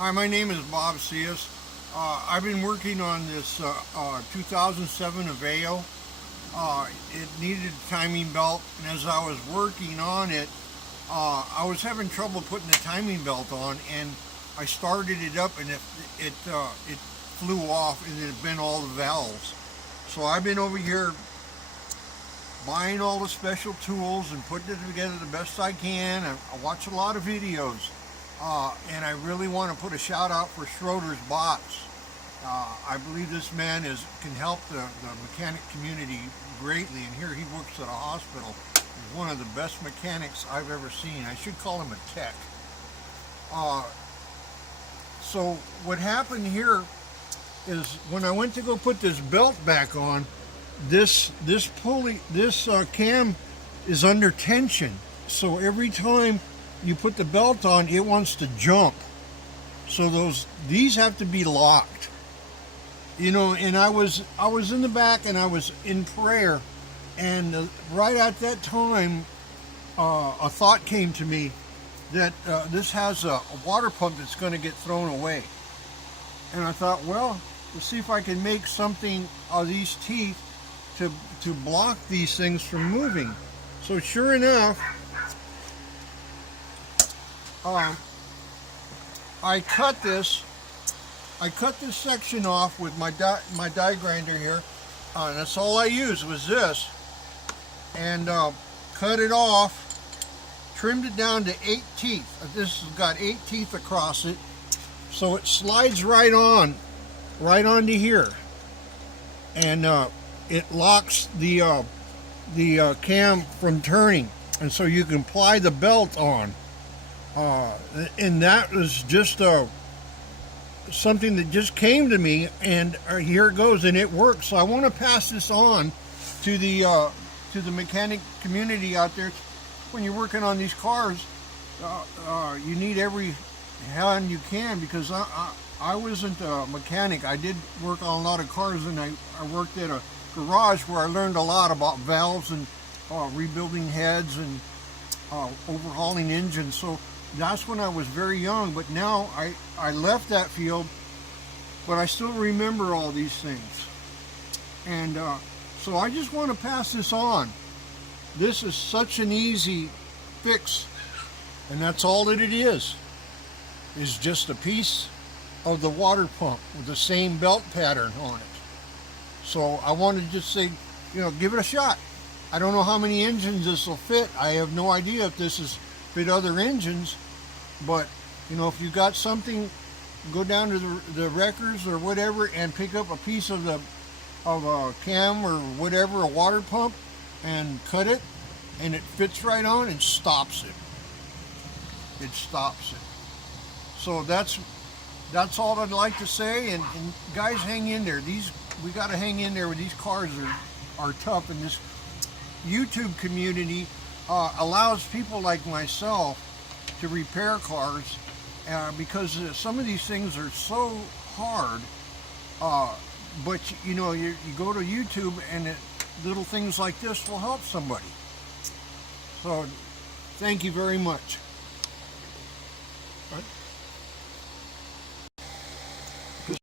Hi, my name is Bob Sillas. I've been working on this 2007 Aveo. It needed a timing belt, and as I was working on it, I was having trouble putting the timing belt on, and I started it up, and it flew off, and it bent all the valves. So I've been over here buying all the special tools and putting it together the best I can. I watch a lot of videos. And I really want to put a shout out for Schroeder's Bots. I believe this man can help the mechanic community greatly, and here he works at a hospital. He's one of the best mechanics I've ever seen. I should call him a tech. So what happened here is when I went to go put this belt back on, this cam is under tension. So every time you put the belt on, it wants to jump. So these have to be locked. You know, and I was in the back and I was in prayer, and right at that time, a thought came to me that this has a water pump that's going to get thrown away. And I thought, well, let's see if I can make something of these teeth to block these things from moving. So sure enough, I cut this section off with my die grinder here, and that's all I used was this, and cut it off, trimmed it down to 8 teeth. This has got 8 teeth across it, so it slides right onto here, and it locks the cam from turning, and so you can apply the belt on. And that was just something that just came to me, and here it goes, and it works. So I want to pass this on to the mechanic community out there. When you're working on these cars, you need every hand you can, because I wasn't a mechanic. I did work on a lot of cars, and I worked at a garage where I learned a lot about valves and rebuilding heads and overhauling engines. So that's when I was very young, but now I left that field, but I still remember all these things. And so I just want to pass this on. This is such an easy fix, and that's all that it is just a piece of the water pump with the same belt pattern on it. So I want to just say, give it a shot. I don't know how many engines this will fit. I have no idea if this is fit other engines, but if you got something, go down to the wreckers or whatever and pick up a piece of a cam or whatever, a water pump, and cut it, and it fits right on and stops it. It stops it. So that's all I'd like to say, and guys, hang in there. We got to hang in there. These cars are tough, and this YouTube community allows people like myself to repair cars, because some of these things are so hard, but you go to YouTube, and little things like this will help somebody. So thank you very much. All right.